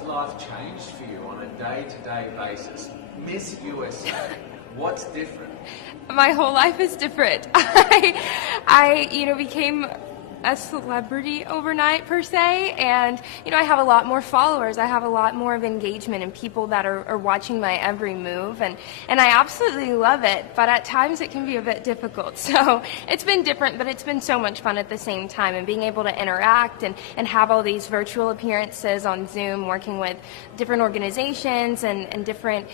has life changed for you on a day-to-day basis? Miss USA, what's different? My whole life is different. I became a celebrity overnight per se, and I have a lot more followers. I have a lot more of engagement and people that are watching my every move, and I absolutely love it, but at times it can be a bit difficult. So it's been different, but it's been so much fun at the same time, and being able to interact and have all these virtual appearances on Zoom, working with different organizations and different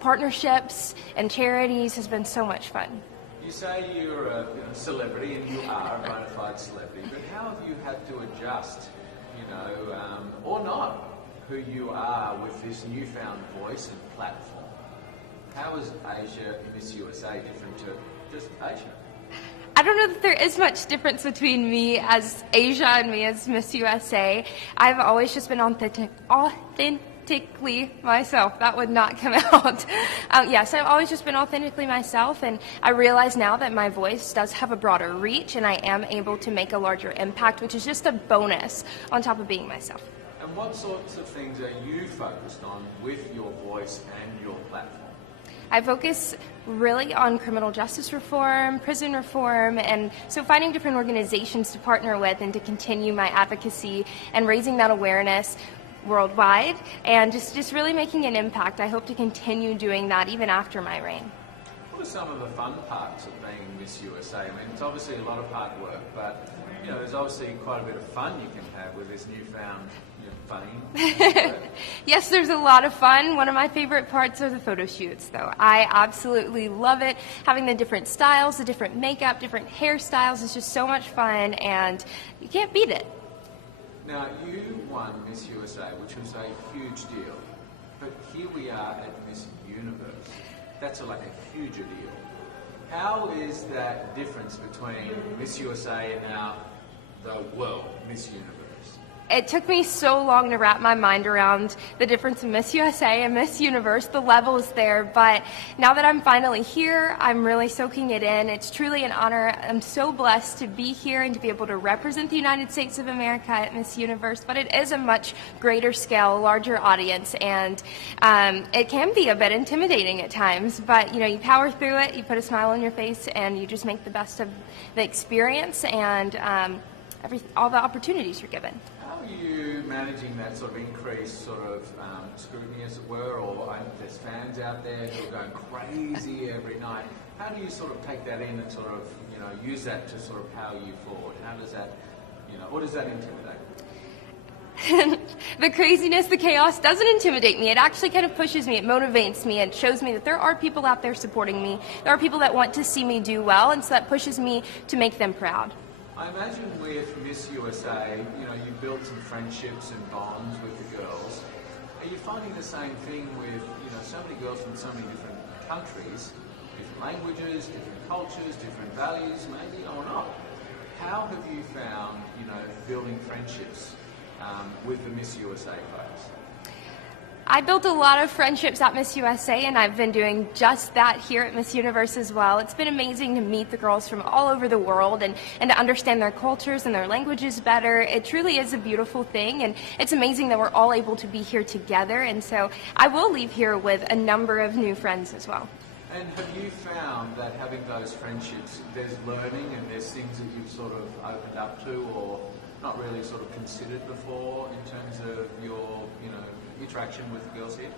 partnerships and charities has been so much fun. You say you're a celebrity, and you are a bona fide celebrity, but how have you had to adjust, or not, who you are with this newfound voice and platform? How is Asia Miss USA different to just Asia? I don't know that there is much difference between me as Asia and me as Miss USA. I've always just been authentically myself. That would not come out. Yes, I've always just been authentically myself, and I realize now that my voice does have a broader reach, and I am able to make a larger impact, which is just a bonus on top of being myself. And what sorts of things are you focused on with your voice and your platform? I focus really on criminal justice reform, prison reform, and so finding different organizations to partner with and to continue my advocacy and raising that awareness worldwide, and just really making an impact. I hope to continue doing that even after my reign. What are some of the fun parts of being Miss USA? I mean, it's obviously a lot of hard work, but there's obviously quite a bit of fun you can have with this newfound fame. Yes, there's a lot of fun. One of my favorite parts are the photo shoots, though. I absolutely love it. Having the different styles, the different makeup, different hairstyles is just so much fun, and you can't beat it. Now, you won Miss USA, which was a huge deal, but here we are at Miss Universe. That's like a huger deal. How is that difference between Miss USA and now the world Miss Universe? It took me so long to wrap my mind around the difference in Miss USA and Miss Universe, the levels there, but now that I'm finally here, I'm really soaking it in. It's truly an honor. I'm so blessed to be here and to be able to represent the United States of America at Miss Universe, but it is a much greater scale, larger audience, and it can be a bit intimidating at times, but you power through it, you put a smile on your face, and you just make the best of the experience and all the opportunities you're given. How are you managing that sort of increased scrutiny, as it were, or there's fans out there who are going crazy every night? How do you sort of take that in and use that to sort of power you forward? How does that, what does that intimidate? The craziness, the chaos doesn't intimidate me. It actually kind of pushes me, it motivates me, and shows me that there are people out there supporting me. There are people that want to see me do well, and so that pushes me to make them proud. I imagine with Miss USA, you built some friendships and bonds with the girls. Are you finding the same thing with, so many girls from so many different countries, different languages, different cultures, different values, maybe, or not? How have you found, building friendships with the Miss USA folks? I built a lot of friendships at Miss USA, and I've been doing just that here at Miss Universe as well. It's been amazing to meet the girls from all over the world and to understand their cultures and their languages better. It truly is a beautiful thing, and it's amazing that we're all able to be here together, and so I will leave here with a number of new friends as well. And have you found that having those friendships, there's learning and there's things that you've sort of opened up to or not really sort of considered before in terms of your, interaction with the girls here?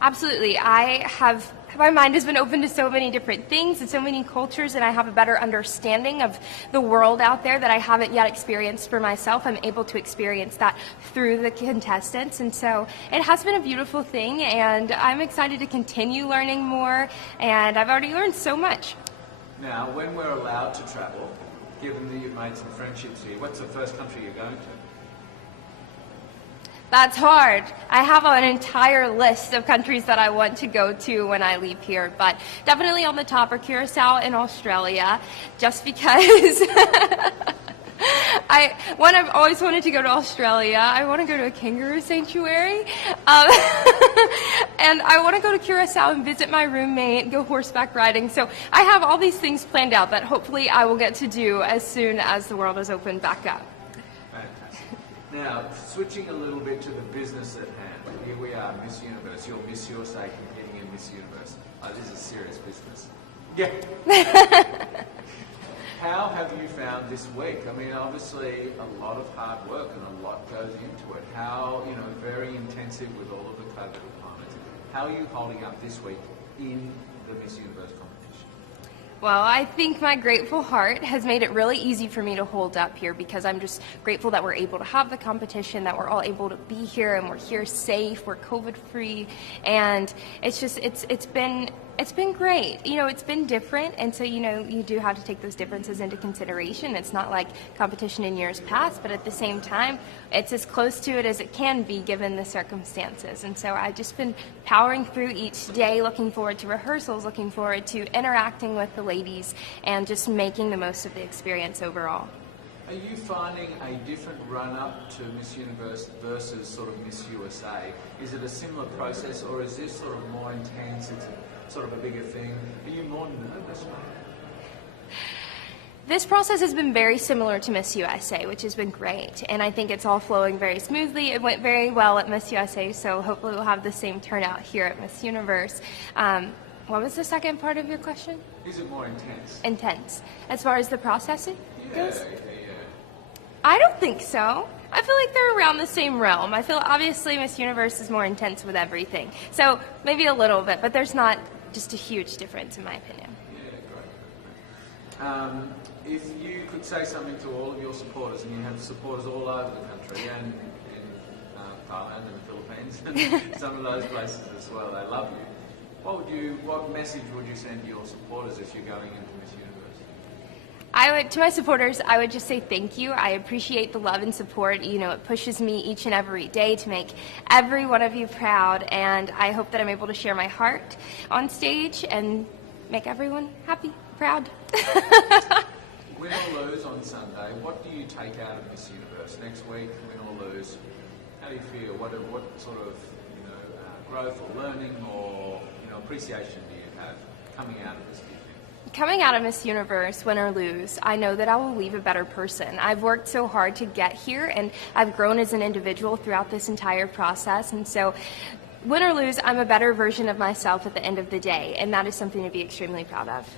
Absolutely. My mind has been open to so many different things and so many cultures, and I have a better understanding of the world out there that I haven't yet experienced for myself. I'm able to experience that through the contestants, and so it has been a beautiful thing, and I'm excited to continue learning more, and I've already learned so much. Now, when we're allowed to travel, given that you've made some friendships here, what's the first country you're going to? That's hard. I have an entire list of countries that I want to go to when I leave here, but definitely on the top are Curacao and Australia, just because I've always wanted to go to Australia. I want to go to a kangaroo sanctuary, and I want to go to Curacao and visit my roommate, go horseback riding. So I have all these things planned out that hopefully I will get to do as soon as the world is opened back up. Fantastic. Now, switching a little bit to the business at hand. Here we are, Miss Universe. You're Miss USA competing in Miss Universe. This is serious business. Yeah. How have you found this week? I mean, obviously a lot of hard work and a lot goes into it. How, very intensive with all of the COVID requirements. How are you holding up this week in the Miss Universe competition? Well, I think my grateful heart has made it really easy for me to hold up here because I'm just grateful that we're able to have the competition, that we're all able to be here and we're here safe, we're COVID free, and it's been great. It's been different, and so you do have to take those differences into consideration. It's not like competition in years past, but at the same time, it's as close to it as it can be given the circumstances. And so I've just been powering through each day, looking forward to rehearsals, looking forward to interacting with the ladies, and just making the most of the experience overall. Are you finding a different run-up to Miss Universe versus sort of Miss USA? Is it a similar process, or is this sort of more intense? It's sort of a bigger thing. Are you more nervous? This process has been very similar to Miss USA, which has been great, and I think it's all flowing very smoothly. It went very well at Miss USA, so hopefully we'll have the same turnout here at Miss Universe. What was the second part of your question? Is it more intense? Intense. As far as the processing goes? Yeah. I don't think so. I feel like they're around the same realm. I feel obviously Miss Universe is more intense with everything. So maybe a little bit, but there's not just a huge difference in my opinion. Yeah, great. If you could say something to all of your supporters, and you have supporters all over the country and in Thailand and the Philippines and some of those places as well, they love you. What message would you send to your supporters if you're going into Miss Universe? To my supporters, I would just say thank you. I appreciate the love and support. It pushes me each and every day to make every one of you proud, and I hope that I'm able to share my heart on stage and make everyone happy, proud. Win or lose on Sunday, what do you take out of Miss Universe? Next week, win or lose, how do you feel? What sort of growth or learning or appreciation do you have coming out of this event? Coming out of Miss Universe, win or lose, I know that I will leave a better person. I've worked so hard to get here, and I've grown as an individual throughout this entire process, and so win or lose, I'm a better version of myself at the end of the day, and that is something to be extremely proud of.